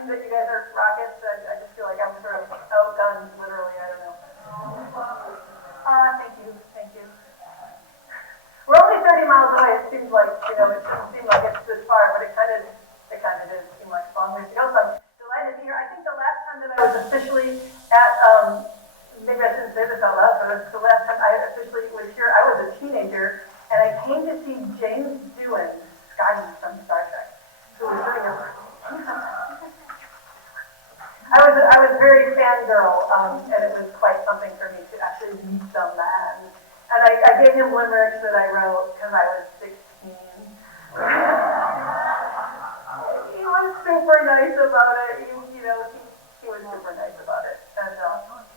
think that you guys are rockets. I just feel like I'm sort of outgunned, literally. I don't know. Thank you. We're only 30 miles away. It seems like, it doesn't seem like it's this far, but it kind of does seem like a long ways to go. So I'm delighted to be here. I think the last time that I was officially at, maybe I shouldn't say this out loud, but the last time I officially was here, I was a teenager, and I came to see James Doohan, Scotty from Star Trek, who was doing a... I was very fangirl, and it was quite something for me to actually meet the man. And I gave him limericks that I wrote because I was 16. He was super nice about it. He was super nice about it. And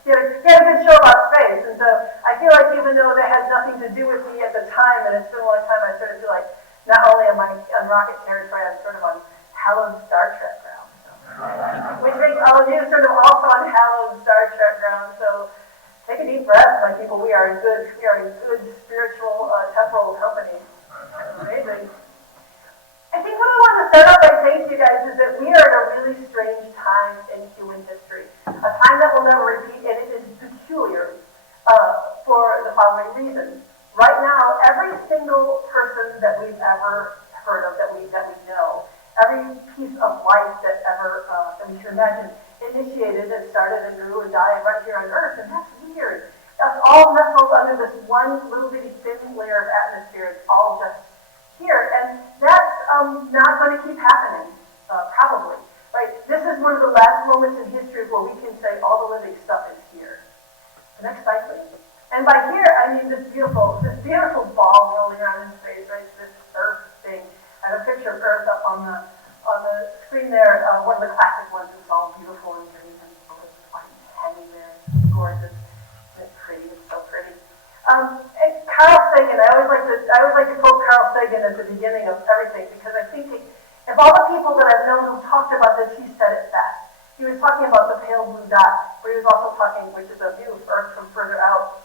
he had a good show about space. And so I feel like even though that had nothing to do with me at the time, and it's been a long time, I sort of feel like not only am I on rocket territory, I'm sort of on hallowed Star Trek ground. Which makes all of you sort of also on hallowed Star Trek ground. So take a deep breath, my people. We are in good spiritual, temporal company. That's amazing. I think what I want to start off by saying to you guys is that we are in a really strange time in human history, a time that will never repeat, and it is peculiar for the following reasons. Right now, every single person that we've ever heard of, that we know, every piece of life that we can imagine, initiated and started and grew and died right here on Earth, and that's weird. That's all nestled under this one little bitty thin layer of atmosphere. It's all just here, and that's not going to keep happening, probably. Right? This is one of the last moments in history where we can say all the living stuff is here. The next slide, please. And by here, I mean this beautiful ball rolling around in space, right? This Earth thing. I have a picture of Earth up on the screen there, one of the classic ones. It's all beautiful and green and hanging there. It's gorgeous. It's pretty. It's so pretty. And Carl Sagan. I always like to quote Carl Sagan at the beginning of everything because I think of all the people that I've known who talked about this, he said it best. He was talking about the pale blue dot, but he was also talking, which is a view of Earth from further out.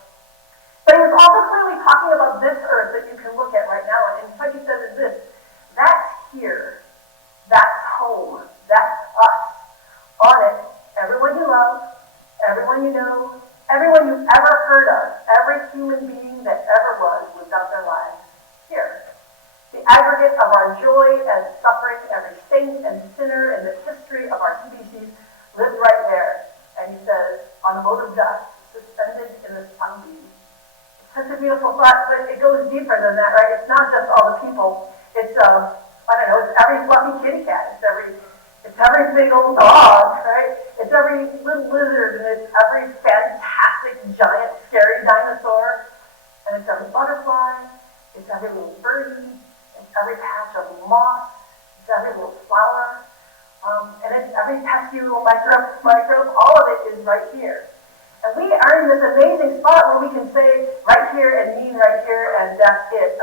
But he was also clearly talking about this Earth that you can look at right now, and what he says is this: that's here. That's home. That's us. On it, everyone you love, everyone you know, everyone you've ever heard of, every human being that ever was lived out their lives here. The aggregate of our joy and suffering, every saint and sinner in the history of our species lived right there. And he says, on a mote of dust, suspended in the sunbeam. It's such a beautiful thought, but it goes deeper than that, right? It's not just all the people. It's it's every fluffy kitty cat. It's every big old dog, right? It's every little lizard, and it's every fantastic, giant, scary dinosaur, and it's every butterfly, it's every little birdie, it's every patch of moss, it's every little flower, and it's every pesky little microbe. All of it is right here. And we are in this amazing spot where we can say right here and mean right here, and that's it.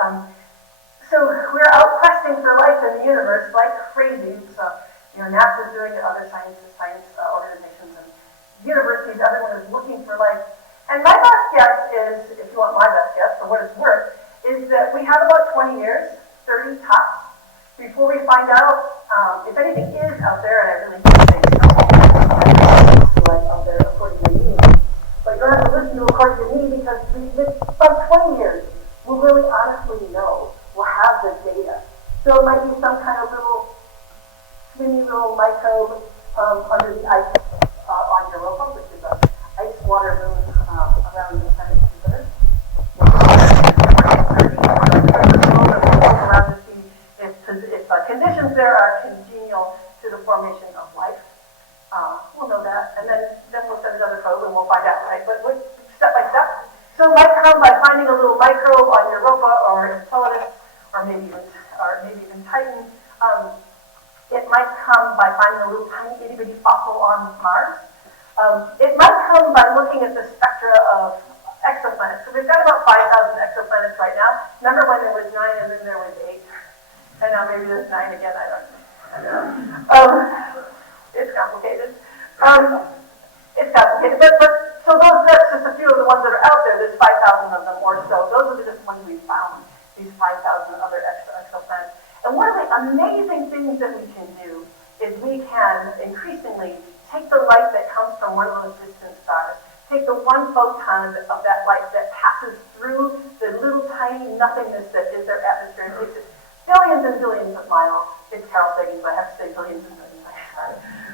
So we're out questing for life in the universe like crazy. So, NASA's doing it, other science organizations and universities, everyone is looking for life. And my best guess is, if you want my best guess, for what it's worth, is that we have about 20 years, 30 tops, before we find out if anything is out there, and I really do think life out there according to me. But you're going to have to listen to according to me because it's about 20 years. We'll really honestly know. We'll have the data. So it might be some kind of little skinny little microbe under the ice on Europa, which is an ice water moon around the planet Jupiter. Around to see if conditions there are congenial to the formation of life. We'll know that, and then we'll send another probe and we'll find out, right? But step by step. So it might come by finding a little microbe on Europa or Toledo, or maybe even Titan. It might come by finding a little tiny itty bitty fossil on Mars. It might come by looking at the spectra of exoplanets. So we've got about 5,000 exoplanets right now. Remember when there was 9 and then there was 8? And now maybe there's 9 again, I don't know. It's complicated. But so that's just a few of the ones that are out there. There's 5,000 of them or so. Those are just ones we found. These 5,000 other exoplanets. And one of the amazing things that we can do is we can increasingly take the light that comes from one of those distant stars, take the one photon of that light that passes through the little tiny nothingness that is their atmosphere, and takes it billions and billions of miles. It's Carl Sagan, so I have to say billions and billions.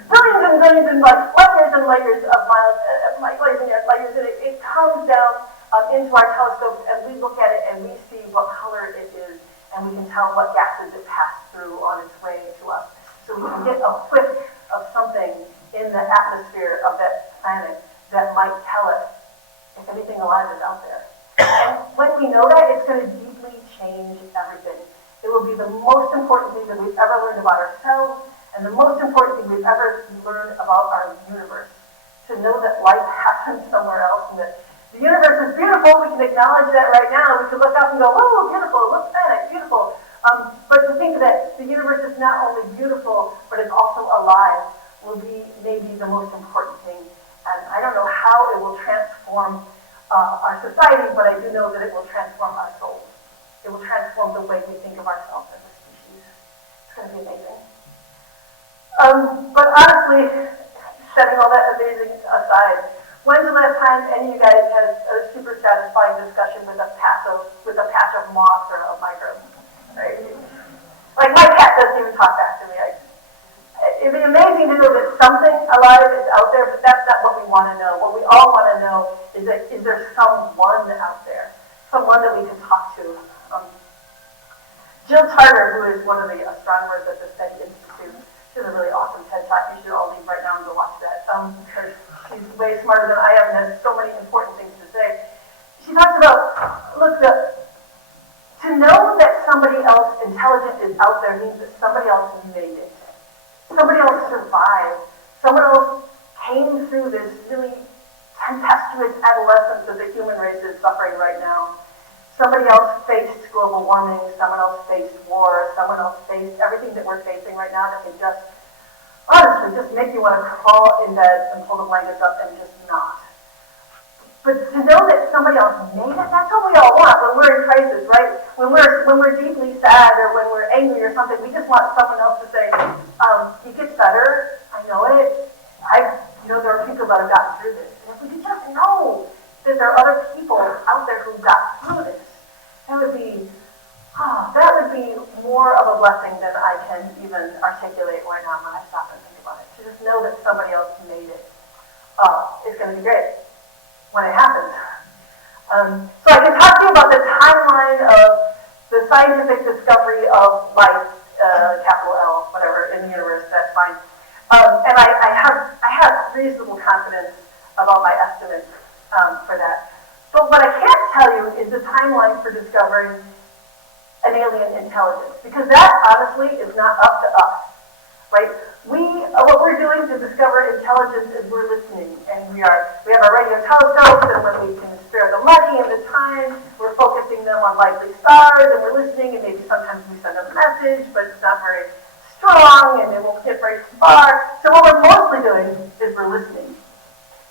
Billions and billions and layers of miles, layers, and it comes down into our telescopes, and we look at it and we see what color it is, and we can tell what gases it passed through on its way to us. So we can get a whiff of something in the atmosphere of that planet that might tell us if anything alive is out there. And when we know that, it's going to deeply change everything. It will be the most important thing that we've ever learned about ourselves, and the most important thing we've ever learned about our universe. To know that life happens somewhere else, and that the universe is beautiful. We can acknowledge that right now. We can look up and go, oh, beautiful, look planet, beautiful. But to think that the universe is not only beautiful, but it's also alive, will be maybe the most important thing. And I don't know how it will transform our society, but I do know that it will transform our souls. It will transform the way we think of ourselves as a species. It's going to be amazing. But honestly, setting all that amazing aside, when's the last time any of you guys had a super satisfying discussion with a patch of moss or a microbe? Right? Like my cat doesn't even talk back to me. It'd be amazing to know that something alive is out there, but that's not what we want to know. What we all want to know is that is there someone out there, someone that we can talk to. Jill Tarter, who is one of the astronomers at the SETI Institute, she has a really awesome TED Talk. You should all leave right now and go watch that, because she's way smarter than I am and has so many important things to say. She talks about, look, to know that somebody else intelligent is out there means that somebody else made it. Somebody else survived. Someone else came through this really tempestuous adolescence that the human race is suffering right now. Somebody else faced global warming, someone else faced war, someone else faced everything that we're facing right now that can just, honestly, just make you want to crawl in bed and pull the blankets up and just not. But to know that somebody else made it, that's what we all want when we're in crisis, right? When we're deeply sad or when we're angry or something, we just want someone else to say, it gets better, I know it, there are people that have gotten through this. And if we could just know that there are other people out there who got through this, that would be more of a blessing than I can even articulate right now when I stop and think about it. To just know that somebody else made it is going to be great when it happens. So I can talk to you about the timeline of the scientific discovery of life, capital L, whatever, in the universe, that's fine. And I have reasonable confidence about my estimates for that. But what I can't tell you is the timeline for discovering an alien intelligence, because that, honestly, is not up to us, right? What we're doing to discover intelligence is we're listening, and we have our radio telescopes, and when we can spare the money and the time, we're focusing them on likely stars, and we're listening, and maybe sometimes we send a message, but it's not very strong, and it won't get very far. So what we're mostly doing is we're listening.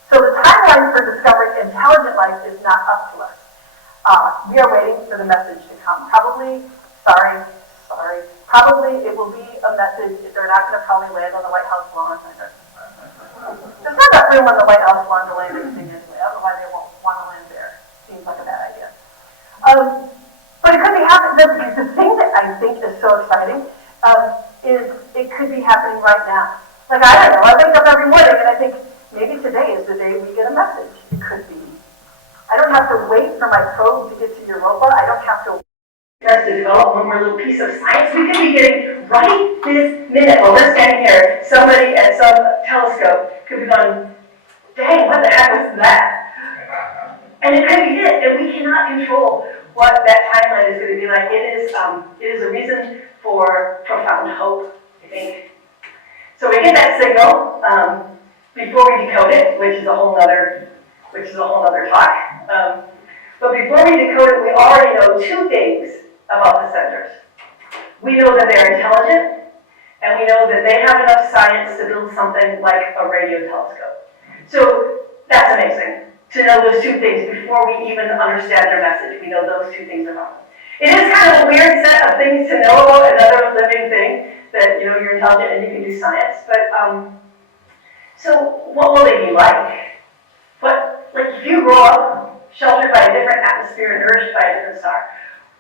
So the timeline for discovering intelligent life is not up to us. We are waiting for the message to come. Probably it will be a message. They're not going to probably land on the White House lawn. There's not enough room on the White House lawn to land anything anyway. I don't know why they won't want to land there. Seems like a bad idea. But it could be happening. The thing that I think is so exciting is it could be happening right now. Like, I don't know. I wake up every morning and I think, maybe today is the day we get a message. It could be. I don't have to wait for my probe to get to Europa. I don't have to wait to develop one more little piece of science. We could be getting right this minute while we're standing here, somebody at some telescope could be going, dang, what the heck was that? And it could be it, and we cannot control what that timeline is going to be like. It is a reason for profound hope, I think. So we get that signal before we decode it, which is a whole other talk. But before we decode it, we already know two things about the centers. We know that they're intelligent, and we know that they have enough science to build something like a radio telescope. So that's amazing to know those two things before we even understand their message. We know those two things about them. It is kind of a weird set of things to know about another living thing that, you're intelligent and you can do science, but, so what will they be like? But, like, if you grow up sheltered by a different atmosphere, nourished by a different star,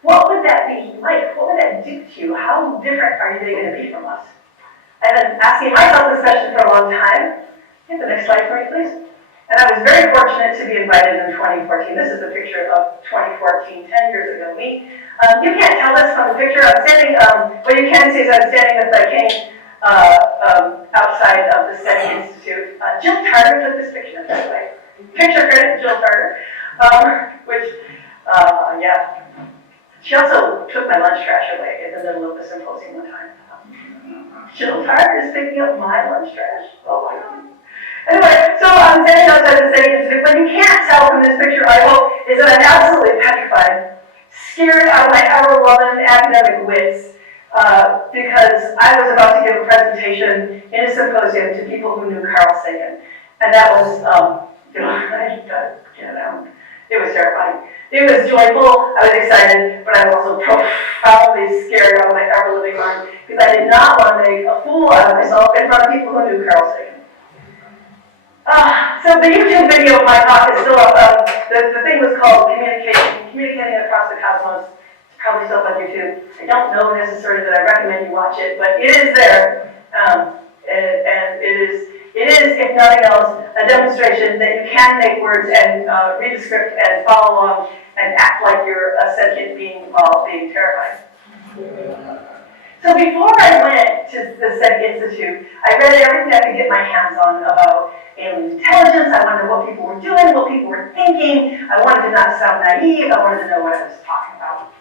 what would that be like? What would that do to you? How different are they going to be from us? I've been asking myself this question for a long time. Get the next slide for me, please. And I was very fortunate to be invited in 2014. This is the picture of 2014, 10 years ago. You can't tell this from the picture. I'm standing, what you can see is I'm standing with my cane outside of the SETI Institute. Jill Tarter took this picture, by the way. Picture credit, Jill Tarter. Yeah. She also took my lunch trash away in the middle of the symposium one time. Jill Tarter is picking up my lunch trash. Oh my God. Anyway, so I'm standing outside the SETI Institute. What you can't tell from this picture, I hope, is that I'm absolutely petrified, scared out of my ever-loving academic wits, because I was about to give a presentation in a symposium to people who knew Carl Sagan. And that was, I get it out. It was terrifying. It was joyful, I was excited, but I was also profoundly scared out of my ever-living mind, because I did not want to make a fool out of myself in front of people who knew Carl Sagan. So the YouTube video of my talk is still up. The thing was called Communicating Across the Cosmos. It's probably still up on YouTube. I don't know necessarily that I recommend you watch it, but it is there. And it is, if nothing else, a demonstration that you can make words and read a script and follow along and act like you're a sentient being while being terrified. So before I went to the SETI Institute, I read everything I could get my hands on about alien intelligence. I wanted to know what people were doing, what people were thinking. I wanted to not sound naive. I wanted to know what I was talking about.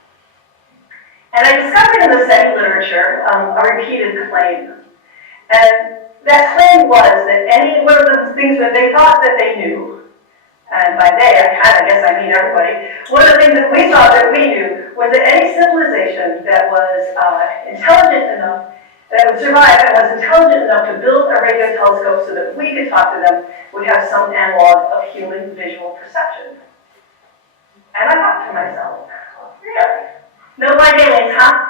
And I discovered in the SETI literature a repeated claim. And that claim was that one of the things that they thought that they knew, and by they, I guess I mean everybody, one of the things that we thought that we knew was that any civilization that was intelligent enough, that would survive and was intelligent enough to build a radio telescope so that we could talk to them, would have some analog of human visual perception. And I thought to myself, really? No blind aliens, huh?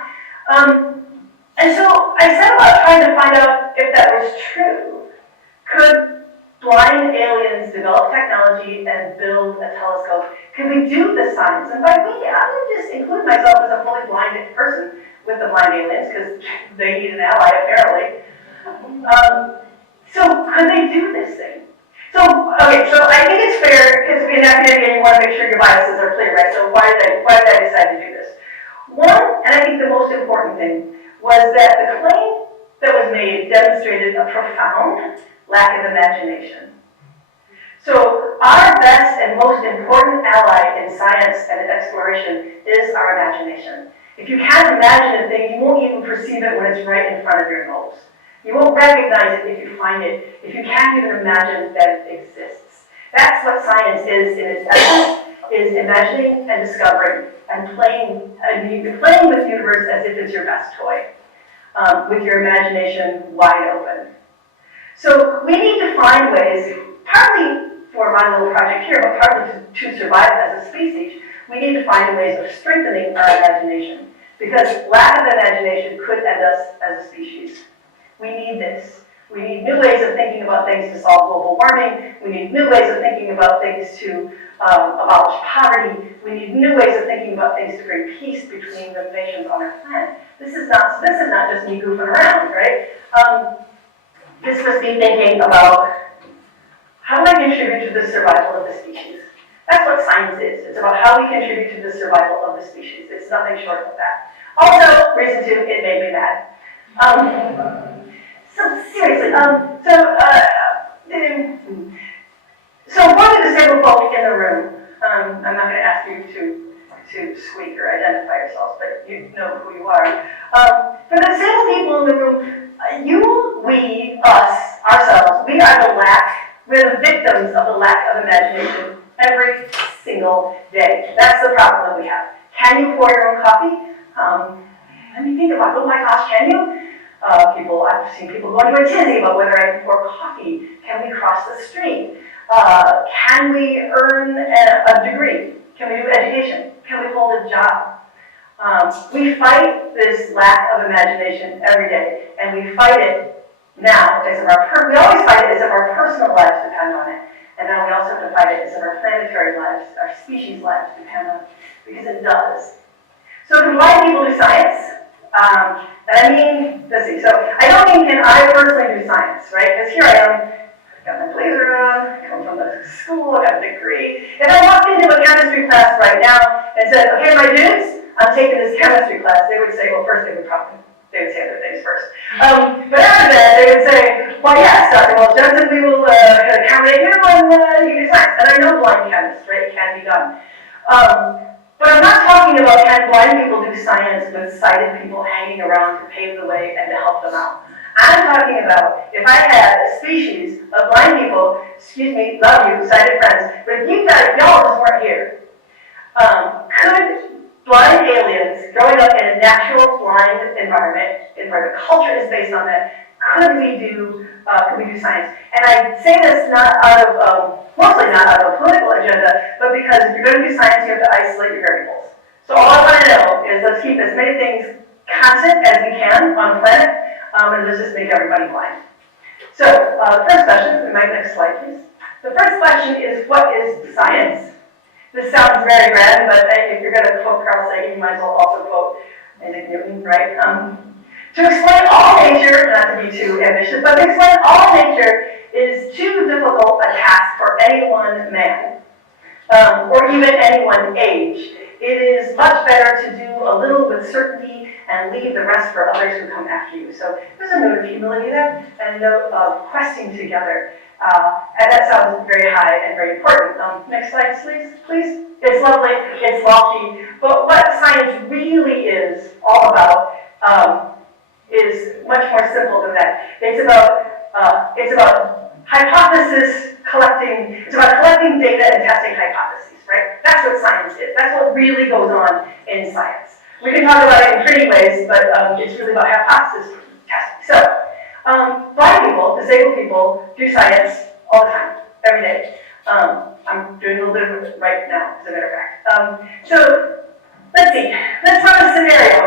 And so I set about trying to find out if that was true. Could blind aliens develop technology and build a telescope? Could we do the science? And by we, I'm going to just include myself as a fully blinded person with the blind aliens, because they need an ally, apparently. So could they do this thing? So I think it's fair, because in academia you want to make sure your biases are clear, right? So why did I decide to do this? One, and I think the most important thing, was that the claim that was made demonstrated a profound lack of imagination. So our best and most important ally in science and exploration is our imagination. If you can't imagine a thing, you won't even perceive it when it's right in front of your nose. You won't recognize it if you find it, if you can't even imagine that it exists. That's what science is in its essence, is imagining and discovering and playing with the universe as if it's your best toy, with your imagination wide open. So we need to find ways, partly for my little project here, but partly to survive as a species, we need to find ways of strengthening our imagination, because lack of imagination could end us as a species. We need this. We need new ways of thinking about things to solve global warming. We need new ways of thinking about things to abolish poverty. We need new ways of thinking about things to bring peace between the nations on our planet. This is not just me goofing around, right? This must be thinking about, how do I contribute to the survival of the species? That's what science is. It's about how we contribute to the survival of the species. It's nothing short of that. Also, reason two, it made me mad. So seriously, so for the disabled folk in the room, I'm not going to ask you to squeak or identify yourselves, but you know who you are. For the disabled people in the room, we, us, ourselves, we're the victims of the lack of imagination every single day. That's the problem that we have. Can you pour your own coffee? Let me think about it. Oh my gosh, can you? I've seen people going to a tizzy about whether I can pour coffee. Can we cross the street? Can we earn a degree? Can we do education? Can we hold a job? We fight this lack of imagination every day, and we fight it now as if we always fight it as if our personal lives depend on it, and now we also have to fight it as if our planetary lives, our species' lives depend on it, because it does. So can blind people do science? And I mean, let's see, so I don't mean can I personally do science, right? Because here I am, I've got my blazer on, I come from the school, I got a degree. If I walked into a chemistry class right now and said, okay, my dudes, I'm taking this chemistry class, they would say, well, first they would say other things first. But after that, they would say, well, yes, Dr. Wells-Jensen, we will accommodate you and you do science. And I know blind chemists, right? It can be done. But I'm not talking about can blind people do science with sighted people hanging around to pave the way and to help them out. I'm talking about if I had a species of blind people, excuse me, love you, sighted friends, but if you guys, y'all just weren't here, could blind aliens growing up in a natural blind environment, where the culture is based on that, could we do science? And I say this not out of, mostly not out of a political agenda, but because if you're going to do science, you have to isolate your variables. So all I want to know is let's keep as many things constant as we can on the planet, and let's just make everybody blind. So the first question, next slide please. The first question is, what is science? This sounds very grand, but if you're going to quote Carl Sagan, you might as well also quote Isaac Newton, right? To explain all nature, not to be too ambitious, but to explain all nature is too difficult a task for any one man, or even any one age. It is much better to do a little with certainty and leave the rest for others who come after you. So there's a note of humility there, and a note of questing together. And that sounds very high and very important. Next slide, please. It's lovely, it's lofty, but what science really is all about is much more simple than that. It's about hypothesis collecting. It's about collecting data and testing hypotheses, right? That's what science is. That's what really goes on in science. We can talk about it in pretty ways, but it's really about hypothesis testing. So, blind people, disabled people, do science all the time, every day. I'm doing a little bit of it right now, as a matter of fact. So, let's see. Let's run a scenario.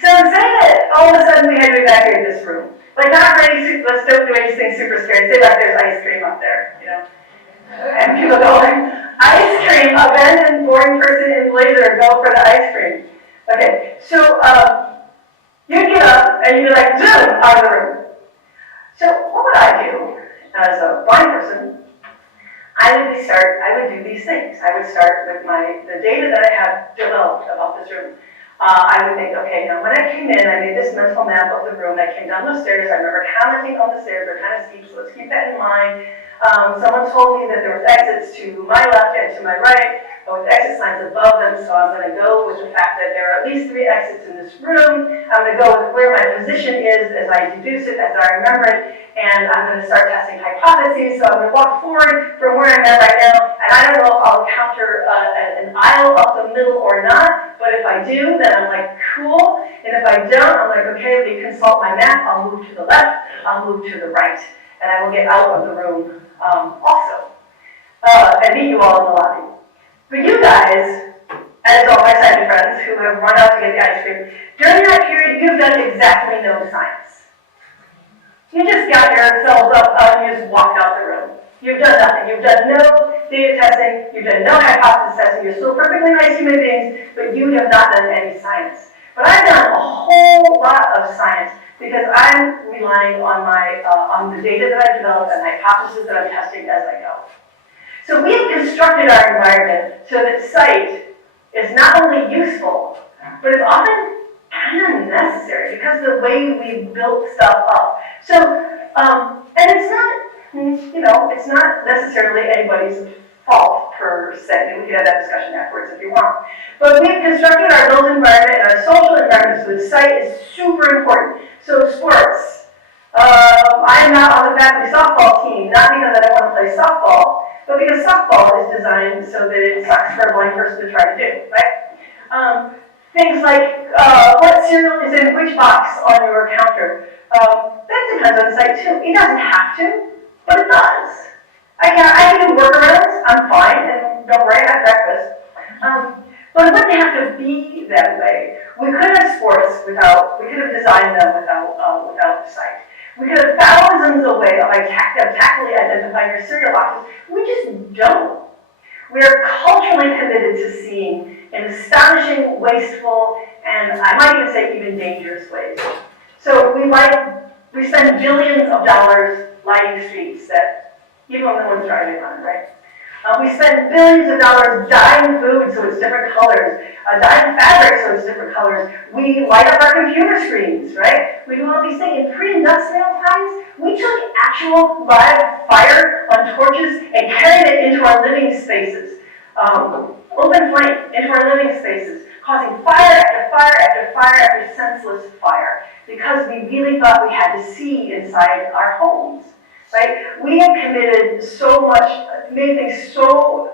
So say that all of a sudden we had to evacuate this room. Like not really, let's don't do anything super scary. Say like there's ice cream up there, you know. And people go, ice cream, abandoned boring person in blazer, go for the ice cream. Okay, so you'd get up and you'd be like, zoom, out of the room. So what would I do as a blind person? I would do these things. I would start with the data that I have developed about this room. I would think, okay, now when I came in, I made this mental map of the room. I came down the stairs. I remember commenting on the stairs. They're kind of steep, so let's keep that in mind. Someone told me that there was exits to my left and to my right, but with exit signs above them, so I'm going to go with the fact that there are at least 3 exits in this room. I'm going to go with where my position is as I deduce it, as I remember it, and I'm going to start testing hypotheses. So I'm going to walk forward from where I'm at right now, and I don't know if I'll encounter an aisle up the middle or not, but if I do, then I'm like, cool, and if I don't, I'm like, okay, let me consult my map. I'll move to the left, I'll move to the right, and I will get out of the room also, and meet you all in the lobby. For you guys, as all my sighted friends who have run out to get the ice cream, during that period, you've done exactly no science. You just got yourselves up and you just walked out the room. You've done nothing. You've done no data testing. You've done no hypothesis testing. You're still perfectly nice human beings, but you have not done any science. But I've done a whole lot of science because I'm relying on on the data that I've developed and hypotheses that I'm testing as I go. So we've constructed our environment so that sight is not only useful, but it's often kind of necessary because of the way we built stuff up. So, and it's not, it's not necessarily anybody's fault per se. We could have that discussion afterwards if you want. But we've constructed our built environment and our social environment so the sight is super important. So sports. I'm not on the faculty softball team, not because I don't want to play softball, but because softball is designed so that it sucks for a blind person to try to do, right? Things like what cereal is in which box on your counter. That depends on sight too. It doesn't have to, but it does. I can do workarounds. I'm fine, and don't worry, I have breakfast. But it wouldn't have to be that way. We could have sports we could have designed them without sight. We could have thousands of ways of tactily identifying your cereal boxes. We just don't. We are culturally committed to seeing in astonishing, wasteful, and I might even say even dangerous ways. So we spend billions of dollars lighting streets that even when no one's driving on, right? We spend billions of dollars dyeing food so it's different colors, dyeing fabric so it's different colors. We light up our computer screens, right? We do all these things. In pre-industrial times, we took actual live fire on torches and carried it into our living spaces. Open flame into our living spaces, causing fire after fire after fire after senseless fire, because we really thought we had to see inside our homes. Right? We have committed so much, made things so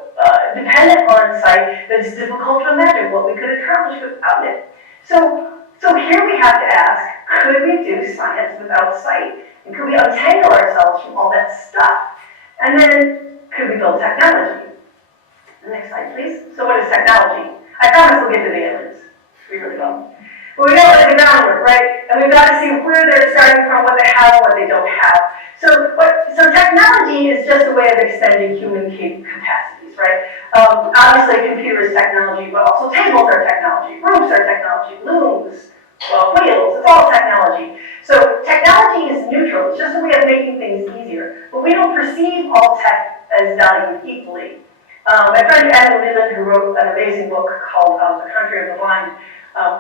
dependent on sight that it's difficult to imagine what we could accomplish without it. So here we have to ask, could we do science without sight? And could we untangle ourselves from all that stuff? And then, could we build technology? The next slide, please. So what is technology? I promise we'll get to the aliens. We really will. But we gotta look downward, right? And we've got to see where they're starting from, what they have, and what they don't have. So technology is just a way of extending human capacities, right? Obviously, a computer is technology, but also tables are technology, roofs are technology, looms, wheels, it's all technology. So technology is neutral, it's just a way of making things easier. But we don't perceive all tech as valued equally. My friend Adam Leland, who wrote an amazing book called The Country of the Blind,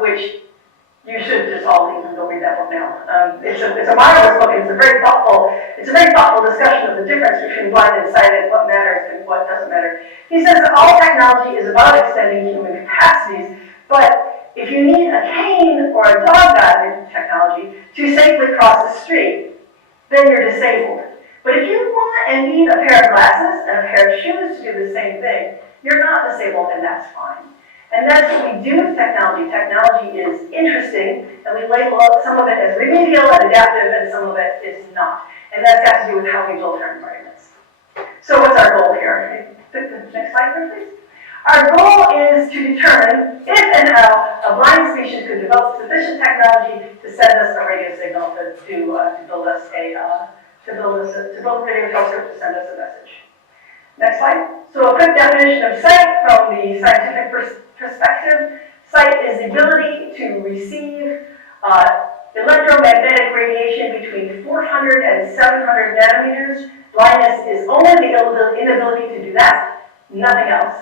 which you should just all leave and go read that book now. It's a marvelous book, and it's a very thoughtful discussion of the difference between blind and sighted and what matters and what doesn't matter. He says that all technology is about extending human capacities, but if you need a cane or a dog-guided technology to safely cross the street, then you're disabled. But if you want and need a pair of glasses and a pair of shoes to do the same thing, you're not disabled, and that's fine. And that's what we do with technology. Technology is interesting, and we label some of it as remedial and adaptive, and some of it is not. And that's got to do with how we build our environments. So what's our goal here? The next slide, please. Our goal is to determine if and how a blind species could develop sufficient technology to send us a radio signal to build a radio telescope to send us a message. Next slide. So a quick definition of sight from the scientific perspective. Sight is the ability to receive electromagnetic radiation between 400 and 700 nanometers. Blindness is only the inability to do that, nothing else.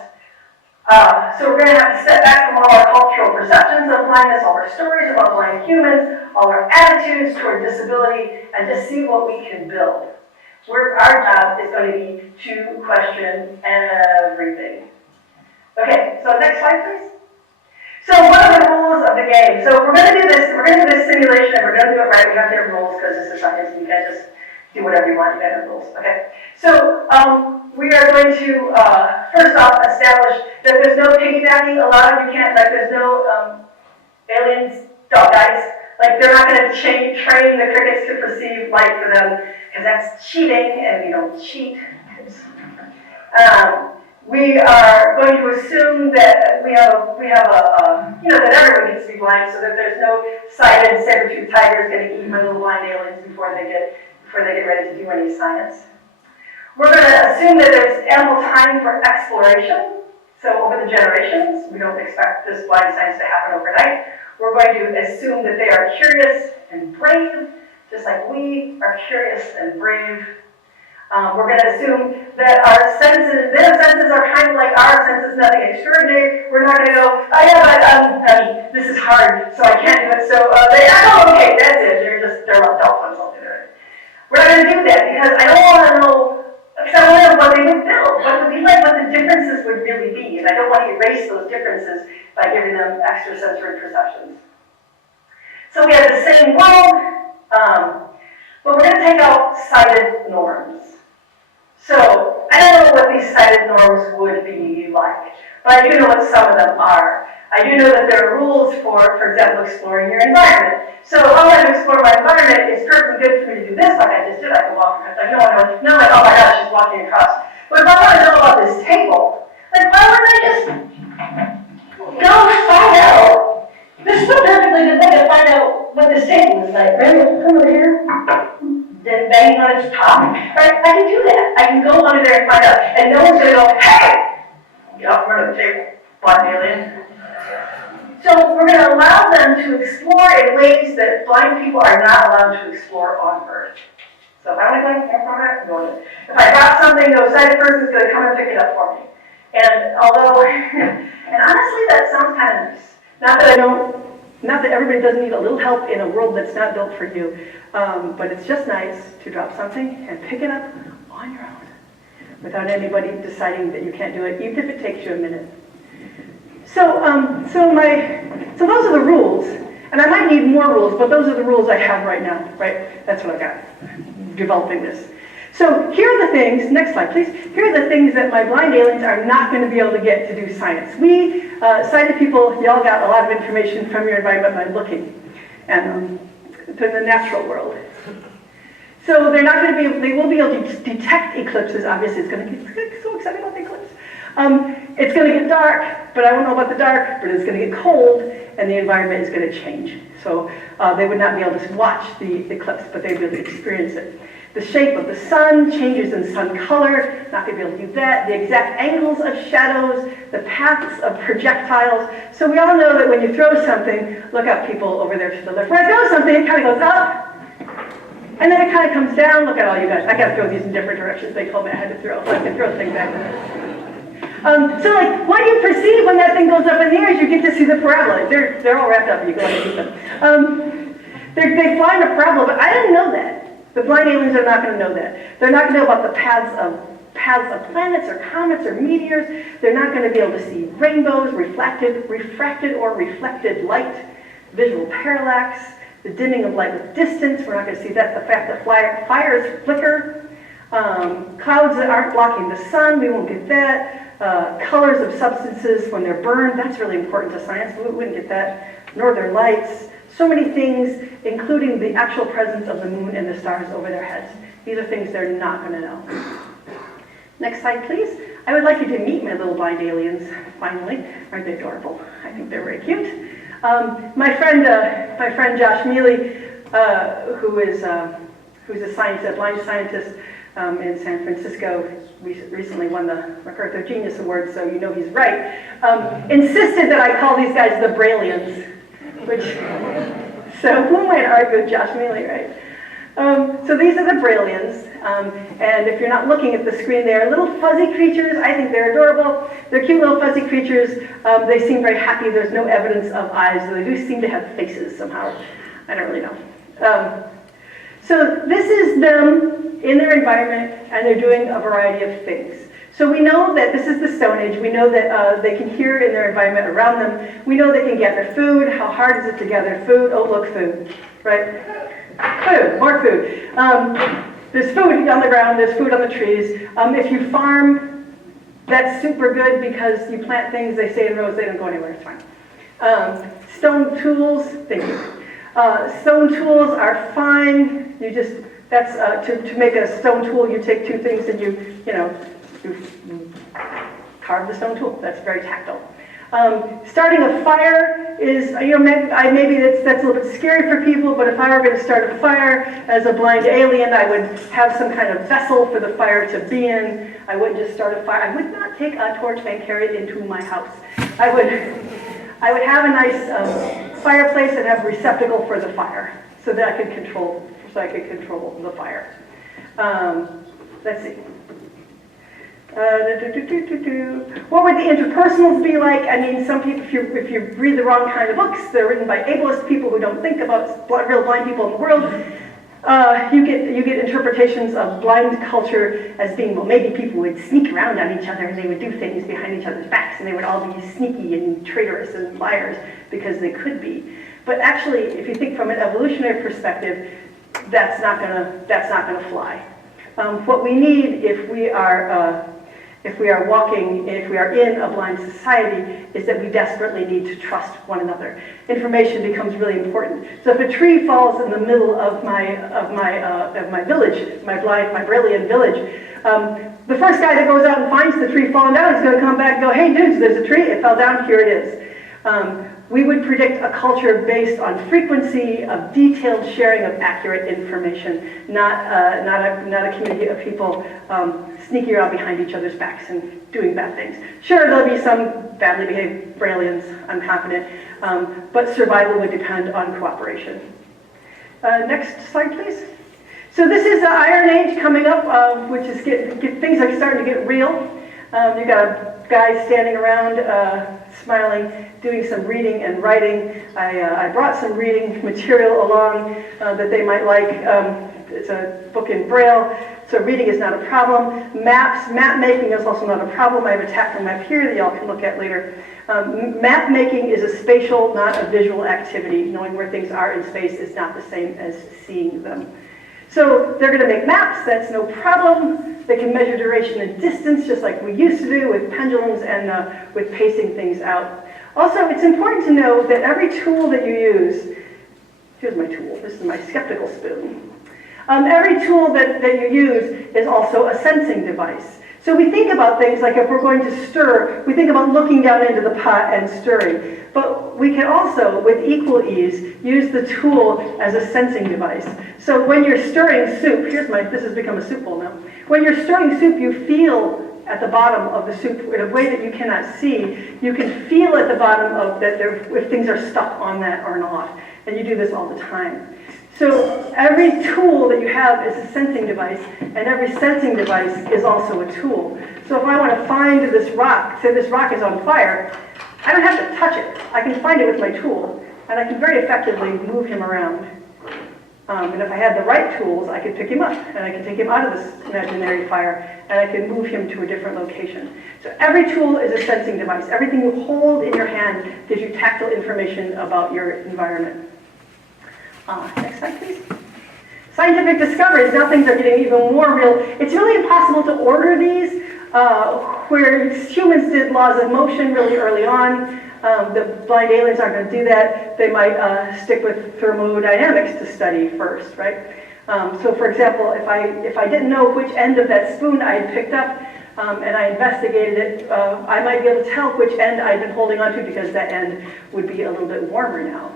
So we're going to have to step back from all our cultural perceptions of blindness, all our stories about blind humans, all our attitudes toward disability, and just see what we can build. Our job is going to be to question everything. Okay, so next slide, please. So what are the rules of the game? So we're going to do this simulation, and we're going to do it right. We have to have rules because this is science, and you can't just do whatever you want, you got rules. Okay. So we are going to first off establish that there's no piggybacking allowed. You can't, like, there's no aliens, dog guys. Like, they're not going to train the crickets to perceive light for them, because that's cheating, and we don't cheat. We are going to assume that we have that everyone gets to be blind, so that there's no sighted saber-toothed tigers going to eat my little blind aliens before they get ready to do any science. We're going to assume that there's ample time for exploration. So over the generations, we don't expect this blind science to happen overnight. We're going to assume that they are curious and brave, just like we are curious and brave. We're going to assume that their senses are kind of like our senses, nothing extraordinary. We're not going to go, oh yeah, but this is hard, so I can't do it. So okay, that's it. They're adults or something. We're not going to do that because I don't want to know, because I want to know what they would build, what it would be like, what the differences would really be, and I don't want to erase those differences by giving them extrasensory perceptions. So we have the same world, but we're going to take out sighted norms. So I don't know what these sighted norms would be like, but I do know what some of them are. I do know that there are rules for example, exploring your environment. So if I want to explore my environment, it's perfectly good for me to do this, like I just did. I can walk across. No, like, oh my gosh, she's walking across. But if I want to know about this table, like, why wouldn't I just Go find out. This is a perfectly good way to find out what the state was like. Right? Come over here. Then bang on its top. Right? I can do that. I can go under there and find out. And no one's going to go, hey! Get off front of the table, blind alien. So we're going to allow them to explore in ways that blind people are not allowed to explore on Earth. So if I want to go in front I'm going to. If I drop something, no sighted person's going to come and pick it up for me. And although, and honestly, that sounds kind of nice. Not that everybody doesn't need a little help in a world that's not built for you, but it's just nice to drop something and pick it up on your own without anybody deciding that you can't do it, even if it takes you a minute. So those are the rules, and I might need more rules, but those are the rules I have right now, right? That's what I got, developing this. So here are the things, next slide please, here are the things that my blind aliens are not going to be able to get to do science. We, sighted people, y'all got a lot of information from your environment by looking and to the natural world. So they're not going to be, they will be able to detect eclipses, obviously it's going to get so excited about the eclipse. It's going to get dark, but I don't know about the dark, but it's going to get cold and the environment is going to change. So they would not be able to watch the eclipse, but they'd be able to experience it. The shape of the sun changes in sun color, not going to be able to do that. The exact angles of shadows, the paths of projectiles. So we all know that when you throw something, look up people over there to the left. When I throw something, it kind of goes up, and then it kind of comes down. Look at all you guys. I got to throw these in different directions. They told me I had to throw, so I can throw things back. So like, what do you perceive when that thing goes up in the air is you get to see the parabola. They're all wrapped up and you go and see them. They fly in a parabola, but I didn't know that. The blind aliens are not going to know that. They're not going to know about the paths of planets or comets or meteors. They're not going to be able to see rainbows, refracted or reflected light, visual parallax, the dimming of light with distance. We're not going to see that. The fact that fires flicker, clouds that aren't blocking the sun, we won't get that. Colors of substances when they're burned, that's really important to science. We wouldn't get that. Northern lights. So many things, including the actual presence of the moon and the stars over their heads. These are things they're not going to know. Next slide, please. I would like you to meet my little blind aliens, finally. Aren't they adorable? I think they're very cute. My friend Josh Mealy, who's a blind scientist in San Francisco, recently won the MacArthur Genius Award, so you know he's right, insisted that I call these guys the Braillians. So who might argue with Josh Mealy, right? So these are the Braillians, and if you're not looking at the screen, they're little fuzzy creatures. I think they're adorable. They're cute little fuzzy creatures. They seem very happy. There's no evidence of eyes, though they do seem to have faces somehow. I don't really know. So this is them in their environment, and they're doing a variety of things. So we know that this is the Stone Age. We know that they can hear in their environment around them. We know they can gather food. How hard is it to gather food? Oh, look, food, right? Food, more food. There's food on the ground. There's food on the trees. If you farm, that's super good because you plant things, they stay in rows, they don't go anywhere, it's fine. Stone tools, thank you. Stone tools are fine. You just, that's, to make a stone tool, you take two things and you carve the stone tool. That's very tactile. Starting a fire is, maybe that's a little bit scary for people, but if I were going to start a fire as a blind alien, I would have some kind of vessel for the fire to be in. I wouldn't just start a fire. I would not take a torch and carry it into my house. I would have a nice fireplace and have a receptacle for the fire so that I could control the fire. Let's see. What would the interpersonals be like? I mean, some people, if you read the wrong kind of books, they're written by ableist people who don't think about real blind people in the world. You get interpretations of blind culture as being, well, maybe people would sneak around on each other and they would do things behind each other's backs and they would all be sneaky and traitorous and liars because they could be. But actually, if you think from an evolutionary perspective, that's not gonna fly. What we need if we are in a blind society is that we desperately need to trust one another. Information becomes really important. So if a tree falls in the middle of my village, my Braillian village, the first guy that goes out and finds the tree falling down is going to come back and go, hey dudes, there's a tree, it fell down, here it is. We would predict a culture based on frequency of detailed sharing of accurate information, not a community of people sneaking around behind each other's backs and doing bad things. Sure, there'll be some badly behaved aliens, I'm confident, but survival would depend on cooperation. Next slide, please. So this is the Iron Age coming up, which is things are starting to get real. You've got a guy standing around, smiling, doing some reading and writing. I brought some reading material along that they might like. It's a book in Braille, so reading is not a problem. Map making is also not a problem. I have a tactile map here that y'all can look at later. Map making is a spatial, not a visual activity. Knowing where things are in space is not the same as seeing them. So they're going to make maps, that's no problem. They can measure duration and distance just like we used to do with pendulums and with pacing things out. Also, it's important to know that every tool that you use, here's my tool, this is my skeptical spoon. Every tool that you use is also a sensing device. So we think about things like if we're going to stir, we think about looking down into the pot and stirring. But we can also, with equal ease, use the tool as a sensing device. So when you're stirring soup, this has become a soup bowl now. When you're stirring soup, you feel at the bottom of the soup in a way that you cannot see. You can feel at the bottom of that if things are stuck on that or not. And you do this all the time. So every tool that you have is a sensing device, and every sensing device is also a tool. So if I want to find this rock, say this rock is on fire, I don't have to touch it. I can find it with my tool, and I can very effectively move him around. And if I had the right tools, I could pick him up, and I can take him out of this imaginary fire, and I can move him to a different location. So every tool is a sensing device. Everything you hold in your hand gives you tactile information about your environment. Next slide, please. Scientific discoveries, now things are getting even more real. It's really impossible to order these, where humans did laws of motion really early on. The blind aliens aren't going to do that. They might stick with thermodynamics to study first, right? So for example, if I didn't know which end of that spoon I had picked up, and I investigated it, I might be able to tell which end I'd been holding on to because that end would be a little bit warmer now.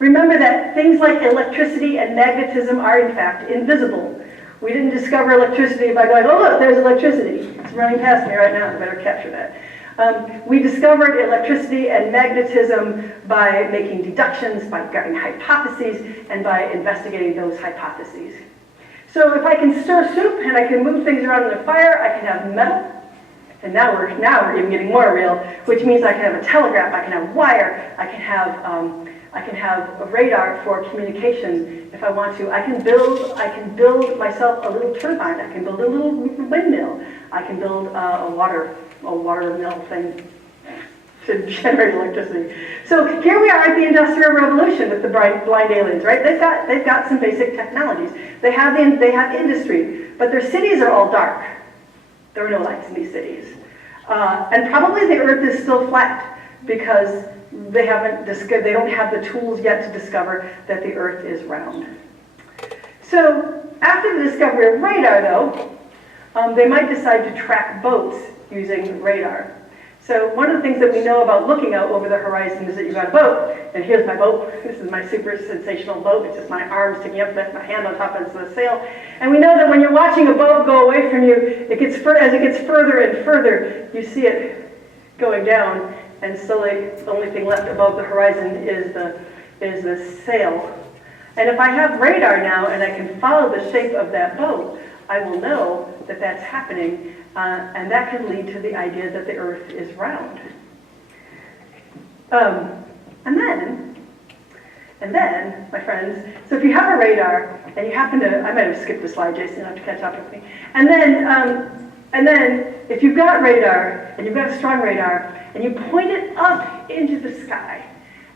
Remember that things like electricity and magnetism are in fact invisible. We didn't discover electricity by going, oh look, there's electricity. It's running past me right now, I better capture that. We discovered electricity and magnetism by making deductions, by getting hypotheses, and by investigating those hypotheses. So if I can stir soup and I can move things around in a fire, I can have metal. And now we're even getting more real, which means I can have a telegraph, I can have wire, I can have a radar for communication if I want to. I can build myself a little turbine. I can build a little windmill. I can build a water mill thing to generate electricity. So here we are at the Industrial Revolution with the blind aliens, right? They've got some basic technologies. They have industry, but their cities are all dark. There are no lights in these cities. And probably the Earth is still flat because they don't have the tools yet to discover that the Earth is round. So after the discovery of radar, though, they might decide to track boats using radar. So one of the things that we know about looking out over the horizon is that you've got a boat, and here's my boat. This is my super sensational boat. It's just my arm sticking up, that's my hand on top of the sail. And we know that when you're watching a boat go away from you, as it gets further and further, you see it going down, and slowly the only thing left above the horizon is the sail. And if I have radar now and I can follow the shape of that boat, I will know that that's happening, and that can lead to the idea that the Earth is round. And then, my friends, so if you have a radar and you happen to, I might have skipped a slide, Jason, you'll have to catch up with me. And then if you've got radar, and you've got a strong radar, and you point it up into the sky,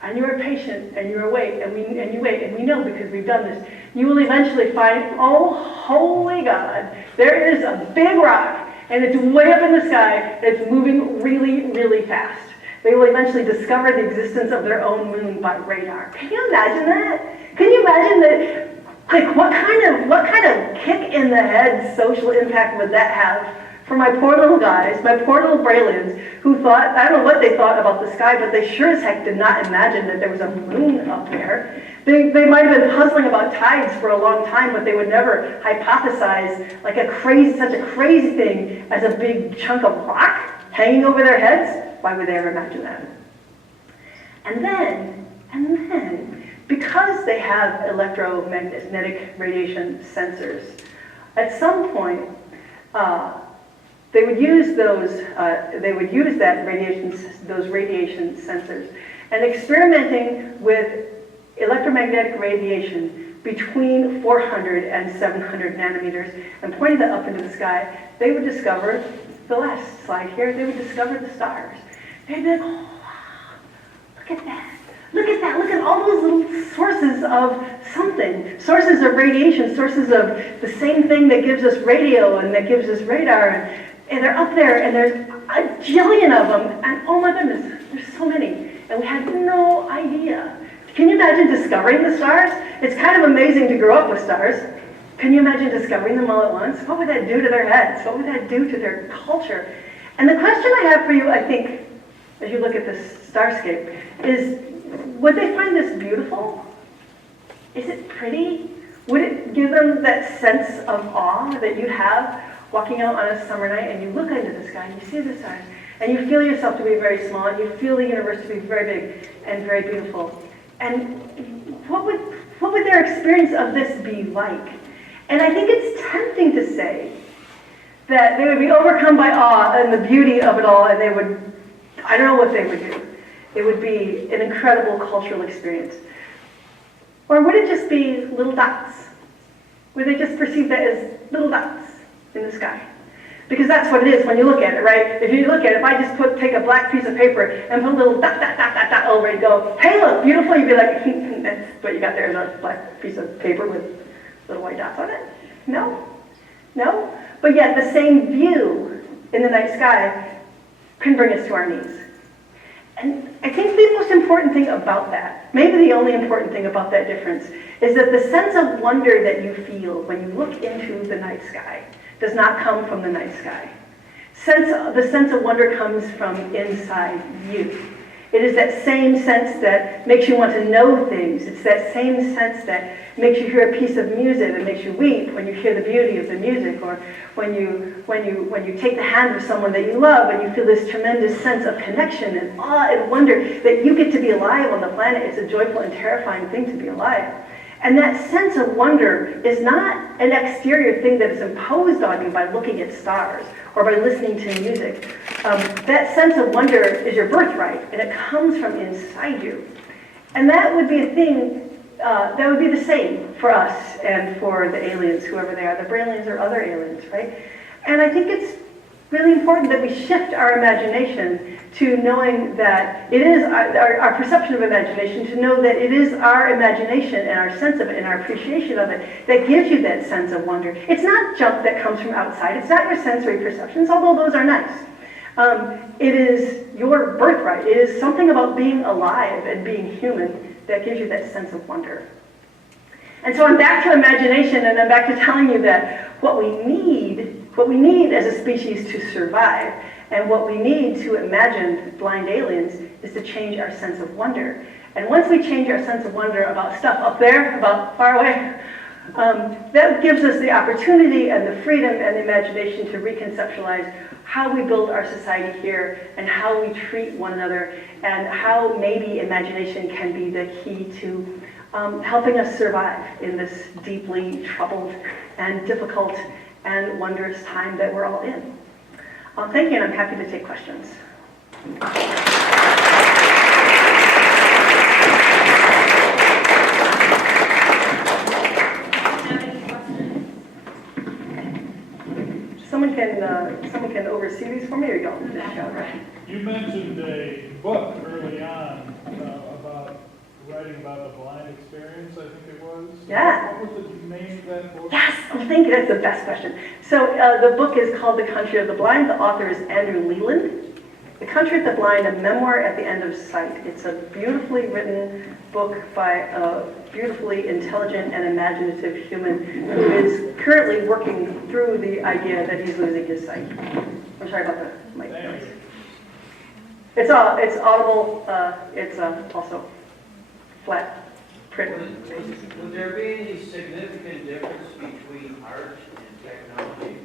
and you're patient, and you wait, and we know because we've done this, you will eventually find, oh, holy God, there is a big rock, and it's way up in the sky, and it's moving really, really fast. They will eventually discover the existence of their own moon by radar. Can you imagine that? Can you imagine that? Like, what kind of kick in the head social impact would that have for my poor little guys, my poor little Braillians, who thought, I don't know what they thought about the sky, but they sure as heck did not imagine that there was a moon up there. They might have been puzzling about tides for a long time, but they would never hypothesize like such a crazy thing as a big chunk of rock hanging over their heads. Why would they ever imagine that? And then, because they have electromagnetic radiation sensors, at some point, they would use those radiation sensors, and experimenting with electromagnetic radiation between 400 and 700 nanometers, and pointing that up into the sky, they would discover, the last slide here, they would discover the stars. They'd be like, oh, wow, look at that. Look at that, look at all those little sources of something, sources of radiation, sources of the same thing that gives us radio and that gives us radar, and they're up there, and there's a jillion of them, and oh my goodness, there's so many, and we had no idea. Can you imagine discovering the stars? It's kind of amazing to grow up with stars. Can you imagine discovering them all at once? What would that do to their heads? What would that do to their culture? And the question I have for you, I think, as you look at this starscape, is, would they find this beautiful? Is it pretty? Would it give them that sense of awe that you have walking out on a summer night and you look into the sky and you see the stars and you feel yourself to be very small and you feel the universe to be very big and very beautiful? And what would their experience of this be like? And I think it's tempting to say that they would be overcome by awe and the beauty of it all, and they would, I don't know what they would do. It would be an incredible cultural experience. Or would it just be little dots? Would they just perceive that as little dots in the sky? Because that's what it is when you look at it, right? If you look at it, if I just take a black piece of paper and put a little dot, dot, dot, dot, dot over it and go, hey, look, beautiful, you'd be like, that's what you got there, is a black piece of paper with little white dots on it? No? No? But yet the same view in the night sky can bring us to our knees. And I think the most important thing about that, maybe the only important thing about that difference, is that the sense of wonder that you feel when you look into the night sky does not come from the night sky. The sense of wonder comes from inside you. It is that same sense that makes you want to know things. It's that same sense that makes you hear a piece of music that makes you weep when you hear the beauty of the music, or when you take the hand of someone that you love and you feel this tremendous sense of connection and awe and wonder that you get to be alive on the planet. It's a joyful and terrifying thing to be alive. And that sense of wonder is not an exterior thing that is imposed on you by looking at stars or by listening to music. That sense of wonder is your birthright, and it comes from inside you. And that would be a thing, that would be the same for us and for the aliens, whoever they are, the Braillians or other aliens, right? And I think it's really important that we shift our imagination to knowing that it is our perception of imagination, to know that it is our imagination and our sense of it and our appreciation of it that gives you that sense of wonder. It's not junk that comes from outside. It's not your sensory perceptions, although those are nice. It is your birthright. It is something about being alive and being human that gives you that sense of wonder. And so I'm back to imagination, and I'm back to telling you that what we need as a species to survive, and what we need to imagine blind aliens, is to change our sense of wonder. And once we change our sense of wonder about stuff up there, about far away, that gives us the opportunity and the freedom and the imagination to reconceptualize how we build our society here and how we treat one another, and how maybe imagination can be the key to helping us survive in this deeply troubled and difficult and wondrous time that we're all in. Thank you, and I'm happy to take questions. Someone can oversee these for me, or you don't? Just shout, right? You mentioned a book early on about writing about the blind experience, I think it was. Yeah. What was the name of that book? Yes, thank you. That's the best question. So the book is called The Country of the Blind. The author is Andrew Leland. The Country of the Blind, A Memoir at the End of Sight. It's a beautifully written book by a beautifully intelligent and imaginative human who is currently working through the idea that he's losing his sight. I'm sorry about the mic noise. It's audible, it's also flat print. Would there be any significant difference between art and technology?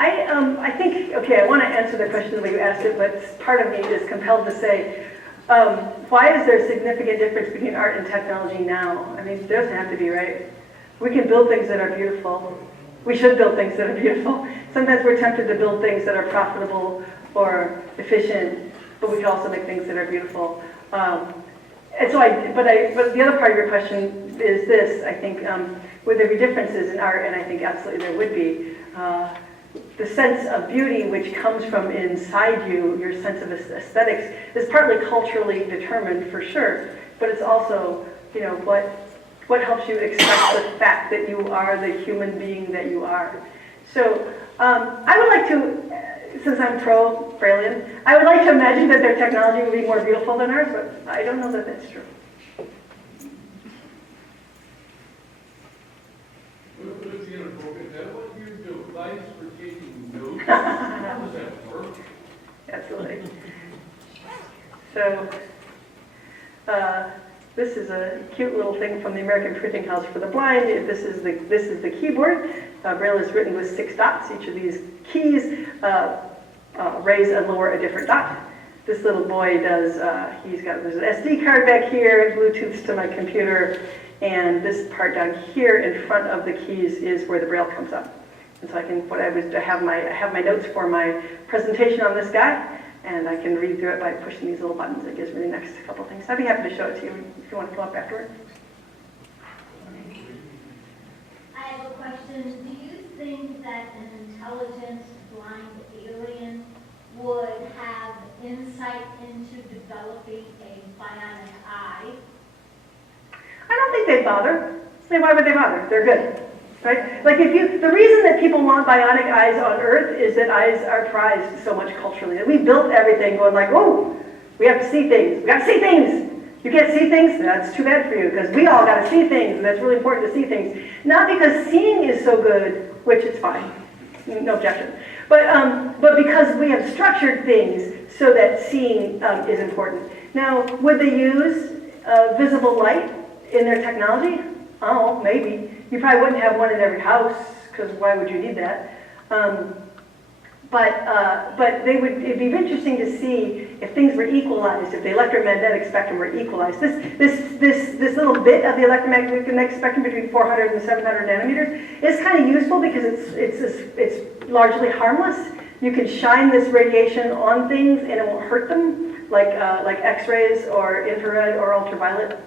I think, okay, I want to answer the question the way you asked it, but part of me is compelled to say, why is there a significant difference between art and technology now? I mean, there doesn't have to be, right? We can build things that are beautiful. We should build things that are beautiful. Sometimes we're tempted to build things that are profitable or efficient, but we can also make things that are beautiful. And so but the other part of your question is this, I think, would there be differences in art? And I think absolutely there would be. The sense of beauty which comes from inside you, your sense of aesthetics, is partly culturally determined for sure, but it's also, you know, what helps you express the fact that you are the human being that you are. So I would like to, since I'm pro-Braillean, I would like to imagine that their technology would be more beautiful than ours, but I don't know that that's true. If you're gonna focus, that what your device for taking notes? How does that work? Absolutely. So, this is a cute little thing from the American Printing House for the Blind. This is the keyboard. Braille is written with 6 dots. Each of these keys raise and lower a different dot. This little boy does, there's an SD card back here, Bluetooths to my computer, and this part down here in front of the keys is where the Braille comes up. And so I have my notes for my presentation on this guy, and I can read through it by pushing these little buttons. It gives me the next couple things. I'd be happy to show it to you if you want to come up afterward. I have a question. Do you think that an intelligent blind alien would have insight into developing a bionic eye? I don't think they'd bother. Why would they bother? They're good, right? Like the reason that people want bionic eyes on Earth is that eyes are prized so much culturally. We built everything going like, oh, we have to see things. We got to see things. You can't see things? That's too bad for you, because we all got to see things, and that's really important to see things. Not because seeing is so good, which is fine, no objection, but because we have structured things so that seeing is important. Now, would they use visible light in their technology? Oh, maybe. You probably wouldn't have one in every house, because why would you need that? But it'd be interesting to see if things were equalized, if the electromagnetic spectrum were equalized. This little bit of the electromagnetic spectrum between 400 and 700 nanometers is kind of useful because it's largely harmless. You can shine this radiation on things and it won't hurt them, like X-rays or infrared or ultraviolet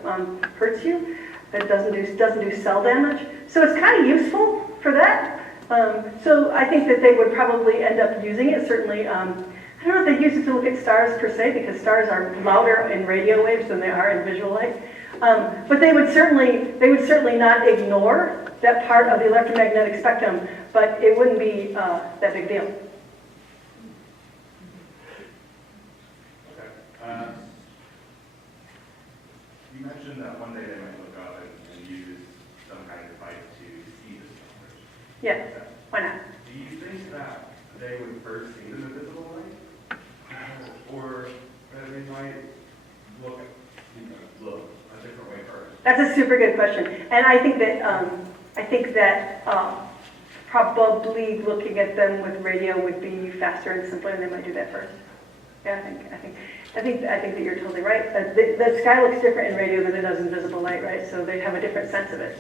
hurts you. It doesn't do cell damage. So it's kind of useful for that. So I think that they would probably end up using it. Certainly, I don't know if they use it to look at stars per se, because stars are louder in radio waves than they are in visual light. But they would certainly not ignore that part of the electromagnetic spectrum. But it wouldn't be that big deal. Okay. You mentioned that one day they might look up and use some kind of device to see the stars. Yeah, why not? Do you think that they would first see them in visible light? Or that they might look a different way first? That's a super good question. And I think that probably looking at them with radio would be faster and simpler, and they might do that first. Yeah, I think that you're totally right. The sky looks different in radio than it does in visible light, right? So they have a different sense of it.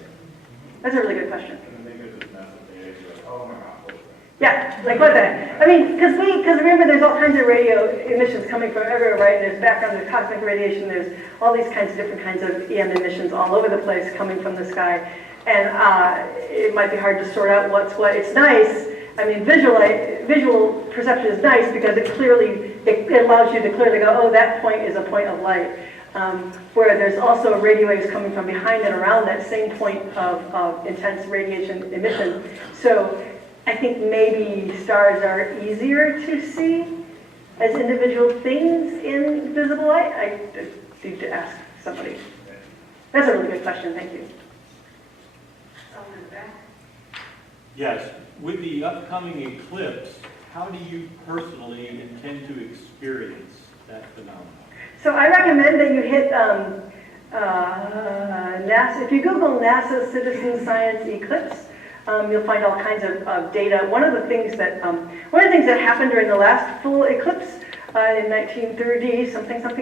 That's a really good question. And then they could just mess with data and be like, oh my god, what was that? Yeah, like what the? I mean, because remember, there's all kinds of radio emissions coming from everywhere, right? There's background, there's cosmic radiation, there's all these different kinds of EM emissions all over the place coming from the sky, and it might be hard to sort out what's what. It's nice. I mean, visual perception is nice because it allows you to clearly go, oh, that point is a point of light. Where there's also radio waves coming from behind and around that same point of intense radiation emission. So I think maybe stars are easier to see as individual things in visible light? I need to ask somebody. That's a really good question, thank you. Someone in the back? Yes, with the upcoming eclipse, how do you personally intend to experience that phenomenon? So I recommend that you hit NASA. If you Google NASA Citizen Science Eclipse, you'll find all kinds of data. One of the things that happened during the last full eclipse in 1930 something was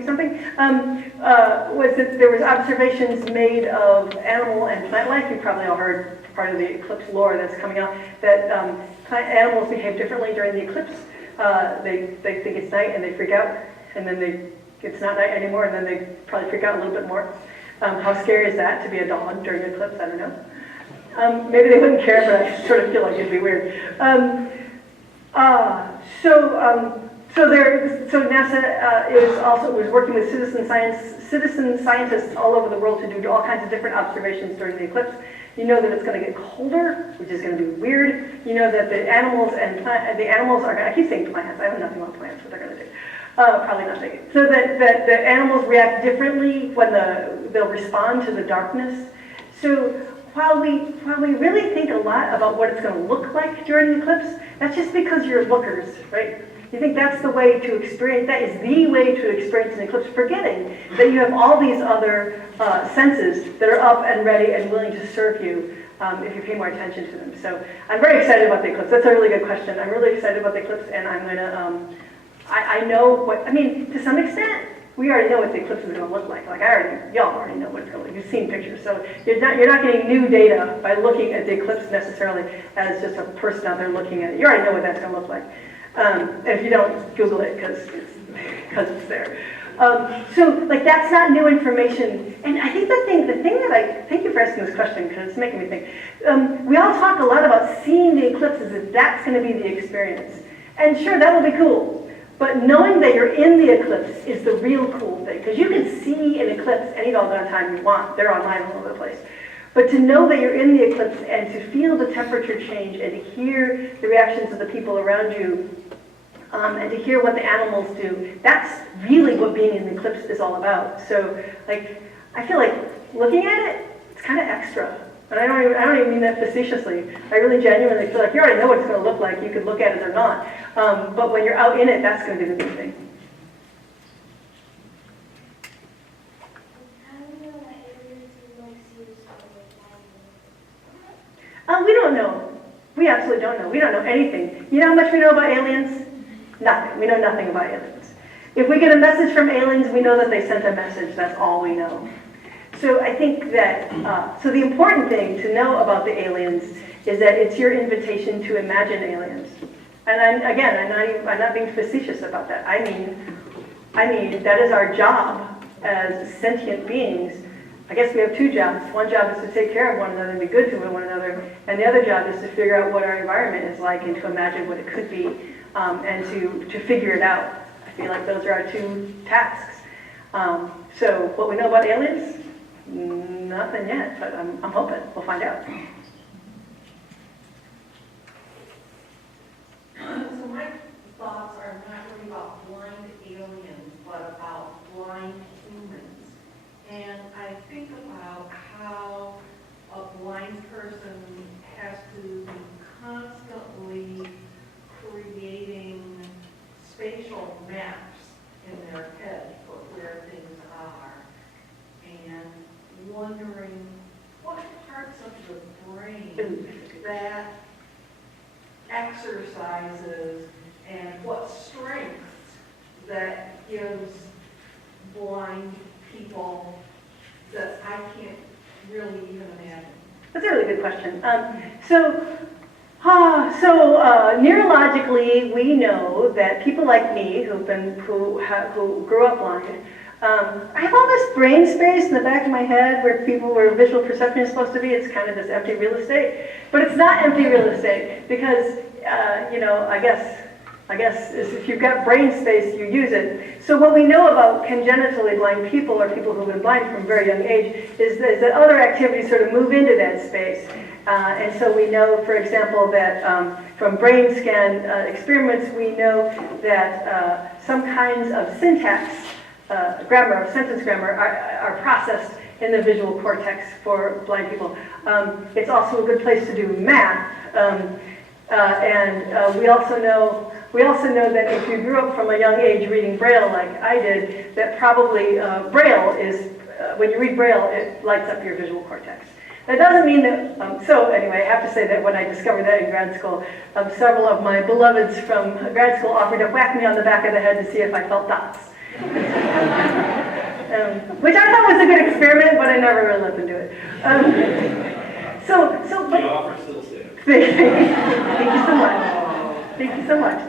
that there was observations made of animal and plant life. You probably all heard part of the eclipse lore that's coming out that animals behave differently during the eclipse. They think it's night and they freak out, and then it's not night anymore, and then they probably freak out a little bit more. How scary is that to be a dog during an eclipse? I don't know. Maybe they wouldn't care, but I sort of feel like it'd be weird. So NASA was working with citizen scientists all over the world to do all kinds of different observations during the eclipse. You know that it's going to get colder, which is going to be weird. You know that the animals are going to, I keep saying plants, I know nothing about plants, what they're going to do. Probably nothing. So that the animals react differently when they'll respond to the darkness. So while we really think a lot about what it's going to look like during the eclipse, that's just because you're lookers, right? You think that's the way to experience, that is the way to experience an eclipse, forgetting that you have all these other senses that are up and ready and willing to serve you if you pay more attention to them. So I'm very excited about the eclipse. That's a really good question. I'm really excited about the eclipse, and I'm going to, I know to some extent, we already know what the eclipse is going to look like. Y'all already know what it's going to look like. You've seen pictures. So you're not getting new data by looking at the eclipse necessarily as just a person out there looking at it. You already know what that's going to look like. And if you don't, Google it because it's there. So that's not new information. And I think the thing that thank you for asking this question because it's making me think. We all talk a lot about seeing the eclipse as if that's going to be the experience. And sure, that will be cool. But knowing that you're in the eclipse is the real cool thing. Because you can see an eclipse any doggone time you want. They're online all over the place. But to know that you're in the eclipse and to feel the temperature change and to hear the reactions of the people around you and to hear what the animals do, that's really what being in the eclipse is all about. So I feel like looking at it, it's kind of extra. And I don't even mean that facetiously. I really genuinely feel like you already know what it's going to look like. You could look at it or not. But when you're out in it, that's going to be the big thing. We don't know. We absolutely don't know. We don't know anything. You know how much we know about aliens? Nothing. We know nothing about aliens. If we get a message from aliens, we know that they sent a message. That's all we know. So I think that, so the important thing to know about the aliens is that it's your invitation to imagine aliens. And I'm not being facetious about that. I mean, that is our job as sentient beings. I guess we have two jobs. One job is to take care of one another and be good to one another, and the other job is to figure out what our environment is like and to imagine what it could be, and to figure it out. I feel like those are our two tasks. So what we know about aliens? Nothing yet, but I'm hoping we'll find out. So my thoughts are not really about blind aliens, but about blind humans. And I think about how a blind person has to be constantly creating spatial maps in their head for where things are, and wondering what parts of the brain that exercises and what strengths that gives blind people that I can't really even imagine. That's a really good question. Neurologically, we know that people like me who grew up blind, I have all this brain space in the back of my head where visual perception is supposed to be. It's kind of this empty real estate, but it's not empty real estate because, I guess I guess is if you've got brain space, you use it. So what we know about congenitally blind people or people who've been blind from a very young age is that other activities sort of move into that space. And so we know, for example, that from brain scan experiments, we know that some kinds of syntax, grammar, sentence grammar, are processed in the visual cortex for blind people. It's also a good place to do math. And we also know that if you grew up from a young age reading Braille like I did, that probably Braille is, when you read Braille, it lights up your visual cortex. That doesn't mean that, so anyway, I have to say that when I discovered that in grad school, several of my beloveds from grad school offered to whack me on the back of the head to see if I felt dots. Which I thought was a good experiment, but I never really let them do it. The offer still stands. Thank you so much. Thank you so much.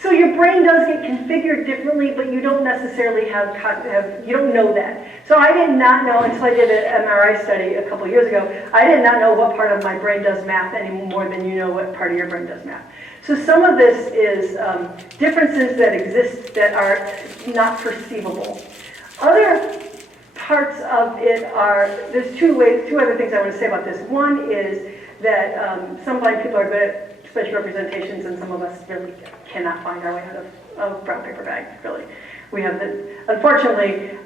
So your brain does get configured differently, but you don't necessarily you don't know that. So I did not know until I did an MRI study a couple years ago, I did not know what part of my brain does math any more than you know what part of your brain does math. So some of this is differences that exist that are not perceivable. Other parts of it are, there's two other things I want to say about this. One is that some blind people are good at spatial representations, and some of us really cannot find our way out of a brown paper bag, really. We have unfortunately,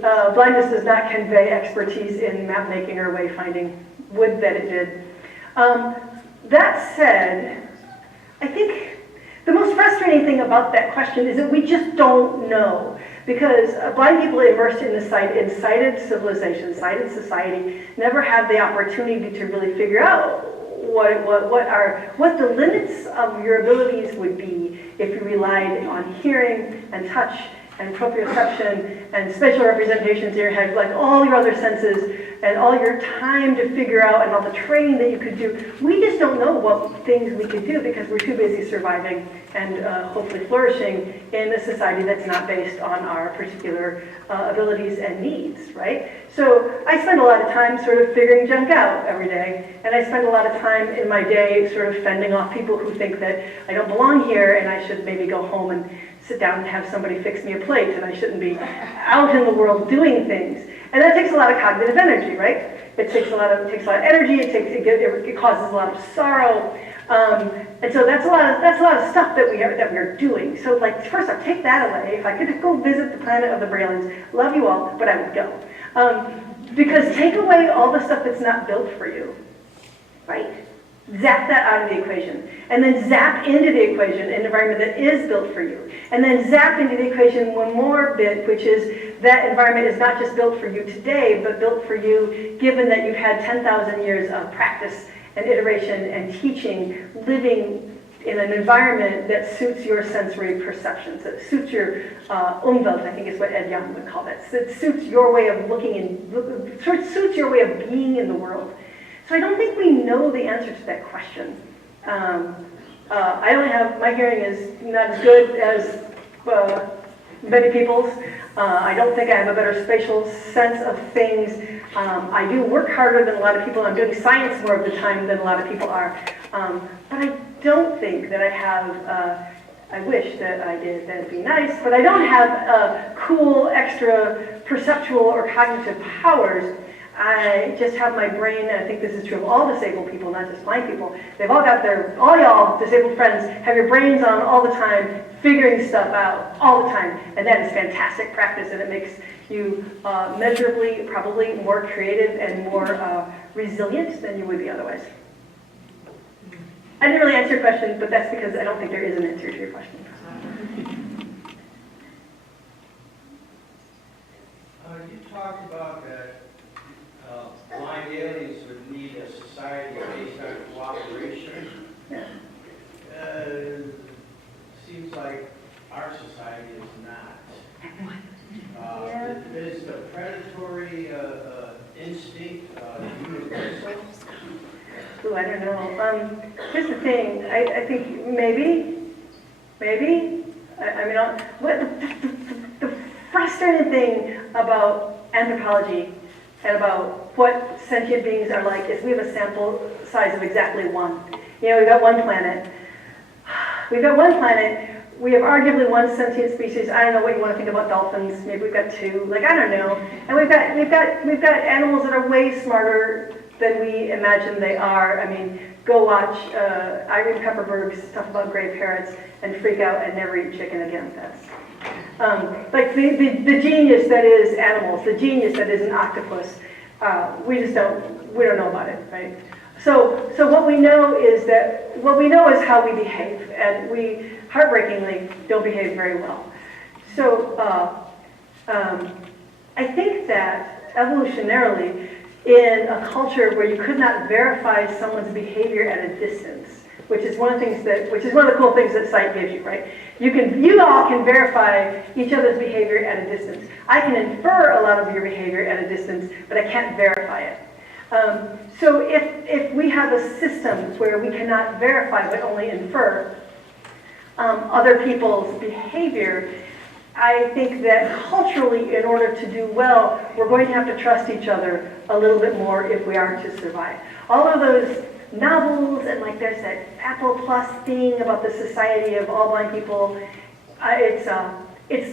blindness does not convey expertise in map making or wayfinding. Would that it did. That said, I think the most frustrating thing about that question is that we just don't know. Because blind people immersed in sighted civilization, sighted society, never have the opportunity to really figure out what the limits of your abilities would be if you relied on hearing and touch and proprioception and spatial representations in your head, like all your other senses and all your time to figure out and all the training that you could do. We just don't know what things we could do because we're too busy surviving and hopefully flourishing in a society that's not based on our particular abilities and needs, right? So I spend a lot of time sort of figuring junk out every day, and I spend a lot of time in my day sort of fending off people who think that I don't belong here and I should maybe go home and sit down and have somebody fix me a plate, and I shouldn't be out in the world doing things. And that takes a lot of cognitive energy, right? It takes a lot of energy. It causes a lot of sorrow, and so that's a lot of stuff that we're doing. So, like, first off, take that away. If I could go visit the planet of the Braillians, love you all, but I would go, because take away all the stuff that's not built for you, right? Zap that out of the equation, and then zap into the equation an environment that is built for you, and then zap into the equation one more bit, which is that environment is not just built for you today, but built for you given that you've had 10,000 years of practice and iteration and teaching, living in an environment that suits your sensory perceptions, that suits your Umwelt, I think is what Ed Young would call that. That suits your way of suits your way of being in the world. So I don't think we know the answer to that question. My hearing is not as good as many people's. I don't think I have a better spatial sense of things. I do work harder than a lot of people. I'm doing science more of the time than a lot of people are. But I don't think that I have, I wish that I did, that'd be nice, but I don't have cool, extra perceptual or cognitive powers. I just have my brain, and I think this is true of all disabled people, not just blind people. They've all got all y'all disabled friends have your brains on all the time, figuring stuff out all the time. And that is fantastic practice, and it makes you measurably, probably more creative and more resilient than you would be otherwise. I didn't really answer your question, but that's because I don't think there is an answer to your question. You talked about that blind aliens would need a society based on cooperation. Yeah. Seems like our society is not. Yeah. Is the predatory instinct universal? Ooh, I don't know. Here's the thing. I think maybe. The frustrating thing about anthropology at about what sentient beings are like is we have a sample size of exactly one. You know, we've got one planet. We've got one planet. We have arguably one sentient species. I don't know what you want to think about dolphins. Maybe we've got two. Like, I don't know. And we've got animals that are way smarter than we imagine they are. I mean, go watch Irene Pepperberg's stuff about gray parrots and freak out and never eat chicken again. That's like the genius that is animals, the genius that is an octopus. We don't know about it, right? So what we know is how we behave, and we heartbreakingly don't behave very well. So I think that evolutionarily, in a culture where you could not verify someone's behavior at a distance, which is one of the cool things that sight gives you, right? You all can verify each other's behavior at a distance. I can infer a lot of your behavior at a distance, but I can't verify it. So if we have a system where we cannot verify but only infer other people's behavior, I think that culturally, in order to do well, we're going to have to trust each other a little bit more if we are to survive. All of those novels, and like there's that Apple Plus thing about the society of all blind people, I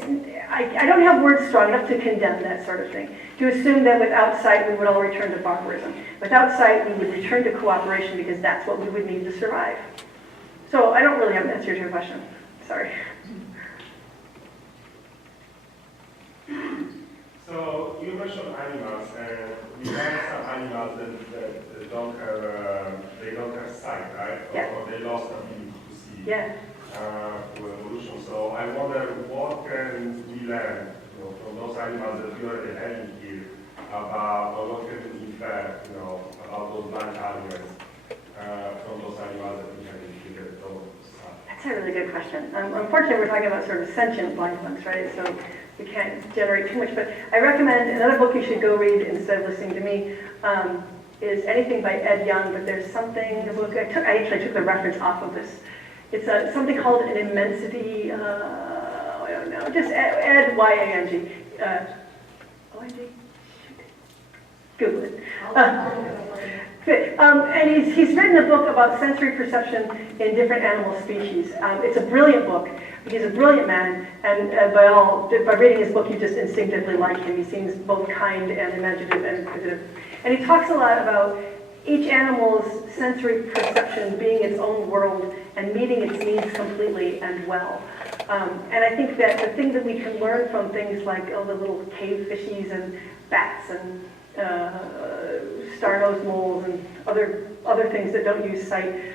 don't have words strong enough to condemn that sort of thing. To assume that without sight we would all return to barbarism. Without sight we would return to cooperation because that's what we would need to survive. So I don't really have an answer to your question. Sorry. So you mentioned animals, and we have some animals that don't have sight, right? Yeah. Or they lost the ability to see. Yeah. Through evolution. So I wonder what can we learn, from those animals that we already have in here about, or what can we infer, about those blind animals from those animals that we have in here that don't sight. That's a really good question. Unfortunately, we're talking about sort of sentient blind ones, right? So we can't generate too much. But I recommend another book you should go read instead of listening to me is anything by Ed Young. But there's something, the book, I actually took the reference off of this. It's something called an immensity, I don't know, just Ed, Y-A-N-G. O-N-G? Google it. Good. And he's written a book about sensory perception in different animal species. It's a brilliant book. He's a brilliant man, and by reading his book, you just instinctively like him. He seems both kind and imaginative and inquisitive. And he talks a lot about each animal's sensory perception being its own world and meeting its needs completely and well. And I think that the thing that we can learn from things like the little cave fishies and bats and star-nosed moles and other things that don't use sight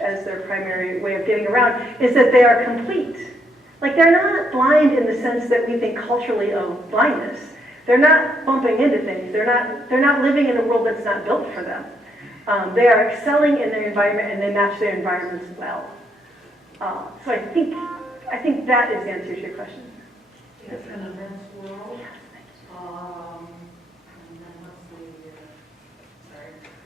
as their primary way of getting around is that they are complete. Like, they're not blind in the sense that we think culturally of blindness. They're not bumping into things. They're not living in a world that's not built for them. They are excelling in their environment, and they match their environments well. So I think that is the answer to your question. It's an immense world. And then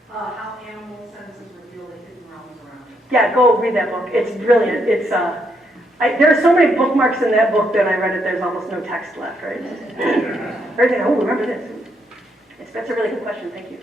how animal senses reveal the hidden realms around it. Yeah, go read that book. It's brilliant. It's there are so many bookmarks in that book that I read it. There's almost no text left, right? Everything. Oh, remember this. That's a really good question. Thank you.